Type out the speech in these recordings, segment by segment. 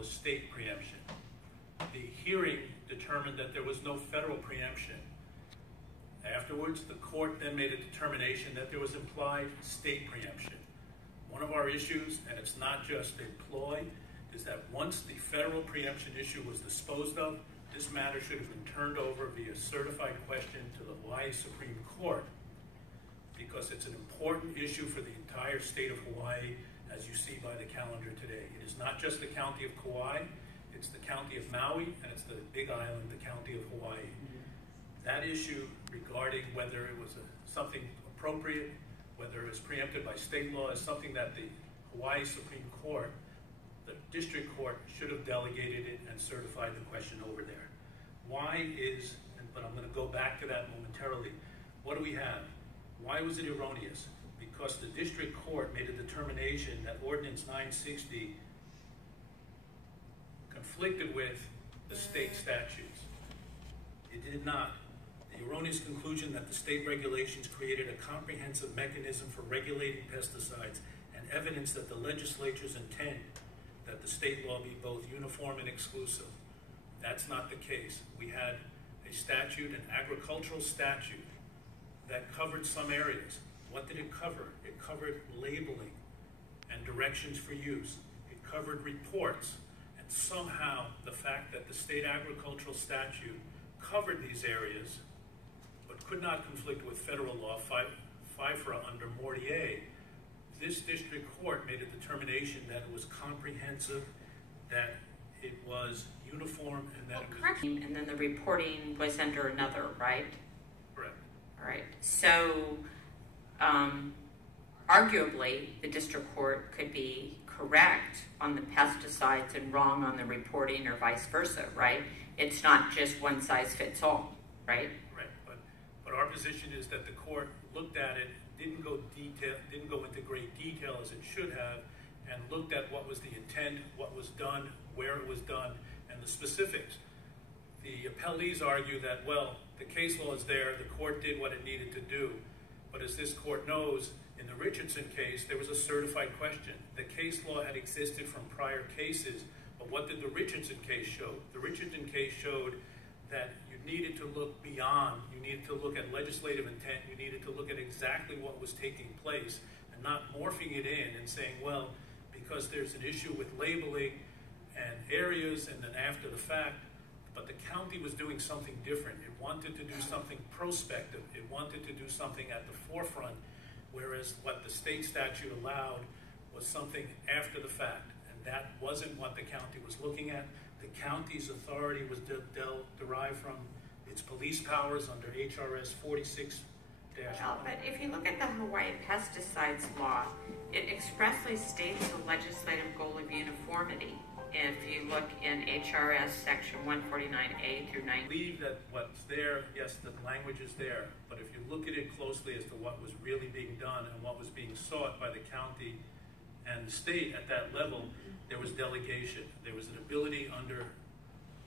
as state preemption. The hearing determined that there was no federal preemption. Afterwards, the court then made a determination that there was implied state preemption. One of our issues, and it's not just a ploy, is that once the federal preemption issue was disposed of, this matter should have been turned over via certified question to the Hawaii Supreme Court, because it's an important issue for the entire state of Hawaii, as you see by the calendar today. It is not just the county of Kauai, it's the county of Maui, and it's the Big Island, the county of Hawaii. That issue regarding whether it was something appropriate, whether it was preempted by state law, is something that the Hawaii Supreme Court, the district court, should have delegated it and certified the question over there. Why is, but I'm going to go back to that momentarily, what do we have? Why was it erroneous? Because the district court made a determination that Ordinance 960 conflicted with the state statutes. It did not. The erroneous conclusion that the state regulations created a comprehensive mechanism for regulating pesticides and evidence that the legislature's intent that the state law be both uniform and exclusive. That's not the case. We had a statute, an agricultural statute, that covered some areas. What did it cover? It covered labeling and directions for use. It covered reports. And somehow the fact that the state agricultural statute covered these areas but could not conflict with federal law, FIFRA under Mortier, this district court made a determination that it was comprehensive, that it was uniform, and that it was... Correct. And then the reporting was under another, right? Correct. All right. So, arguably, the district court could be correct on the pesticides and wrong on the reporting, or vice versa, right? It's not just one size fits all, right? Right. But our position is that the court looked at it, didn't go into great detail as it should have, and looked at what was the intent, what was done, where it was done, and the specifics. The appellees argue that, well, the case law is there, the court did what it needed to do, but as this court knows, in the Richardson case, there was a certified question. The case law had existed from prior cases, but what did the Richardson case show? The Richardson case showed that you needed to look beyond, you needed to look at legislative intent, you needed to look at exactly what was taking place, and not morphing it in and saying, well, because there's an issue with labeling and areas, and then after the fact, but the county was doing something different. It wanted to do something prospective. It wanted to do something at the forefront, whereas what the state statute allowed was something after the fact, and that wasn't what the county was looking at. The county's authority was derived from its police powers under HRS 46-1. Well, but if you look at the Hawaii pesticides law, it expressly states the legislative goal of uniformity. If you look in HRS section 149A through 9. I believe that what's there, yes, the language is there, but if you look at it closely as to what was really being done and what was being sought by the county and the state at that level, there was delegation. There was an ability under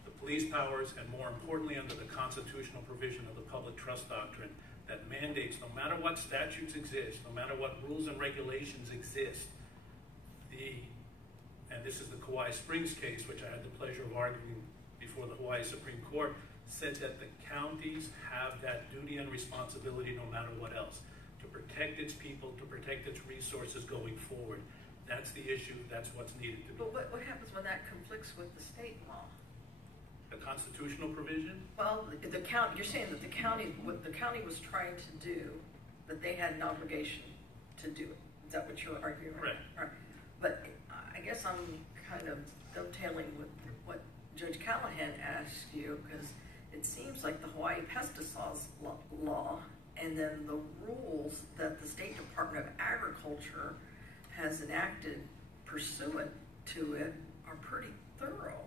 the police powers, and more importantly under the constitutional provision of the public trust doctrine, that mandates, no matter what statutes exist, no matter what rules and regulations exist, and this is the Kauai Springs case, which I had the pleasure of arguing before the Hawaii Supreme Court, said that the counties have that duty and responsibility no matter what else, to protect its people, to protect its resources going forward. That's the issue, that's what's needed to be. But what happens when that conflicts with the state law? The constitutional provision? Well, the county, you're saying that the county, what the county was trying to do, that they had an obligation to do it. Is that what you're arguing? Right. Right. But I guess I'm kind of dovetailing with what Judge Callahan asked you, because it seems like the Hawaii pesticides law and then the rules that the State Department of Agriculture has enacted pursuant to it are pretty thorough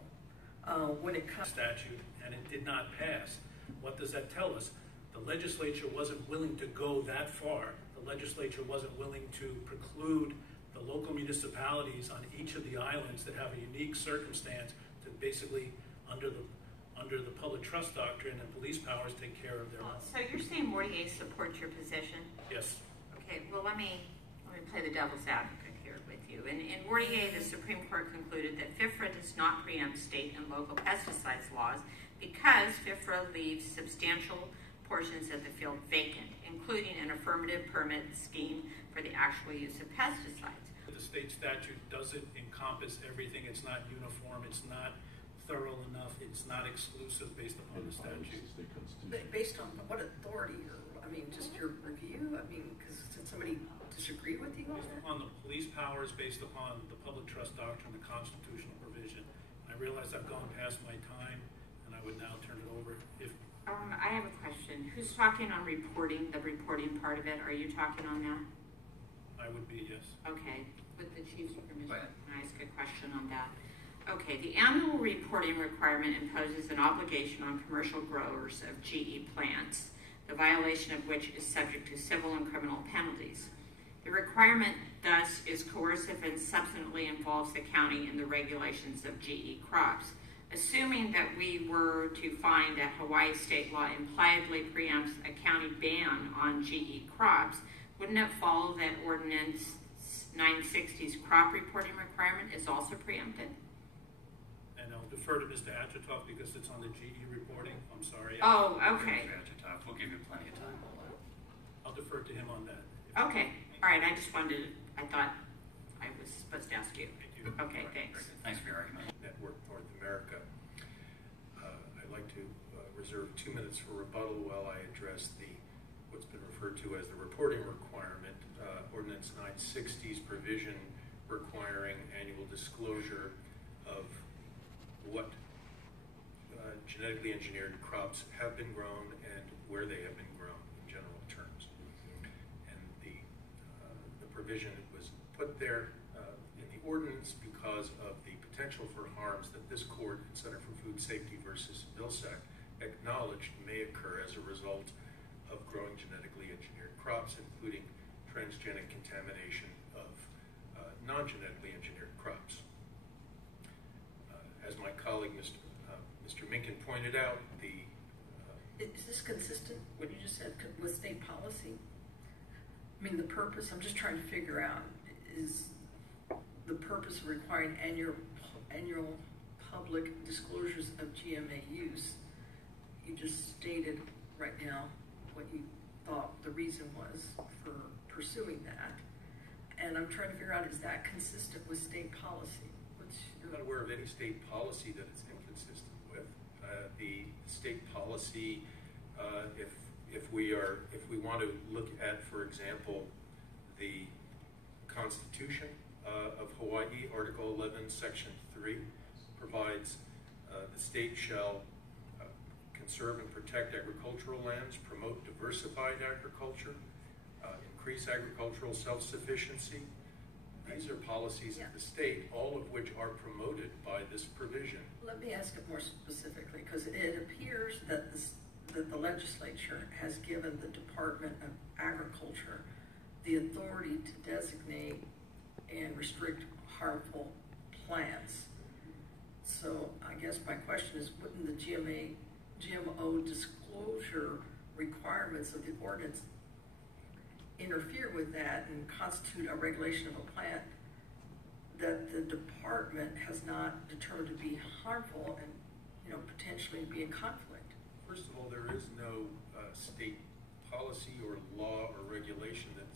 when it comes to statute, and it did not pass. What does that tell us? The legislature wasn't willing to go that far. The legislature wasn't willing to preclude the local municipalities on each of the islands that have a unique circumstance to basically, under the public trust doctrine and police powers, take care of their own. So you're saying Mortier supports your position? Yes. Okay, well let me play the devil's advocate here with you. you. In Wardier, the Supreme Court concluded that FIFRA does not preempt state and local pesticides laws because FIFRA leaves substantial portions of the field vacant, including an affirmative permit scheme for the actual use of pesticides. The state statute doesn't encompass everything. It's not uniform. It's not thorough enough. It's not exclusive based upon the statute. Based on what authority? I mean, just your review? I mean, because did somebody disagree with you on Based that? upon the police powers, based upon the public trust doctrine, the constitutional provision. I realize I've gone past my time, and I would now turn it over. If I have a question. Who's talking on reporting, the reporting part of it? Are you talking on that? I would be, yes. Okay, with the chief's permission, can I ask a question on that? Okay, the annual reporting requirement imposes an obligation on commercial growers of GE plants, the violation of which is subject to civil and criminal penalties. The requirement, thus, is coercive and substantially involves the county in the regulations of GE crops. Assuming that we were to find that Hawaii state law impliedly preempts a county ban on GE crops, wouldn't it follow that Ordinance 960's crop reporting requirement is also preempted? And I'll defer to Mr. Achitoff because it's on the GE reporting. I'm sorry. Oh, okay. Mr. Achitoff, we'll give you plenty of time. I'll defer to him on that. Okay, all right, I just wanted, I thought I was supposed to ask you. Thank you. Okay, thanks. Thanks for your argument. Network North America. I'd like to reserve 2 minutes for rebuttal while I address what's been referred to as the reporting requirement, Ordinance 960's provision requiring annual disclosure of what genetically engineered crops have been grown and where they have been grown in general terms. And the provision was put there in the ordinance because of the potential for harms that this court in Center for Food Safety versus Vilsack acknowledged may occur as a result of growing genetically engineered crops, including transgenic contamination of non-genetically engineered crops. As my colleague, Mr. Minkin, pointed out, Is this consistent, what you just said, with state policy? I mean, the purpose, I'm just trying to figure out, is the purpose of requiring annual public disclosures of GMA use. You just stated right now what you thought the reason was for pursuing that. And I'm trying to figure out, is that consistent with state policy? I'm not aware of any state policy that it's inconsistent with. The state policy, if we want to look at, for example, the Constitution of Hawaii, Article 11, Section 3, provides the state shall conserve and protect agricultural lands, promote diversified agriculture, increase agricultural self-sufficiency. These are policies of the state, all of which are promoted by this provision. Let me ask it more specifically, because it appears that the legislature has given the Department of Agriculture the authority to designate and restrict harmful plants. So I guess my question is, wouldn't the GMO disclosure requirements of the ordinance interfere with that and constitute a regulation of a plant that the department has not determined to be harmful and, potentially be in conflict? First of all, there is no state policy or law or regulation that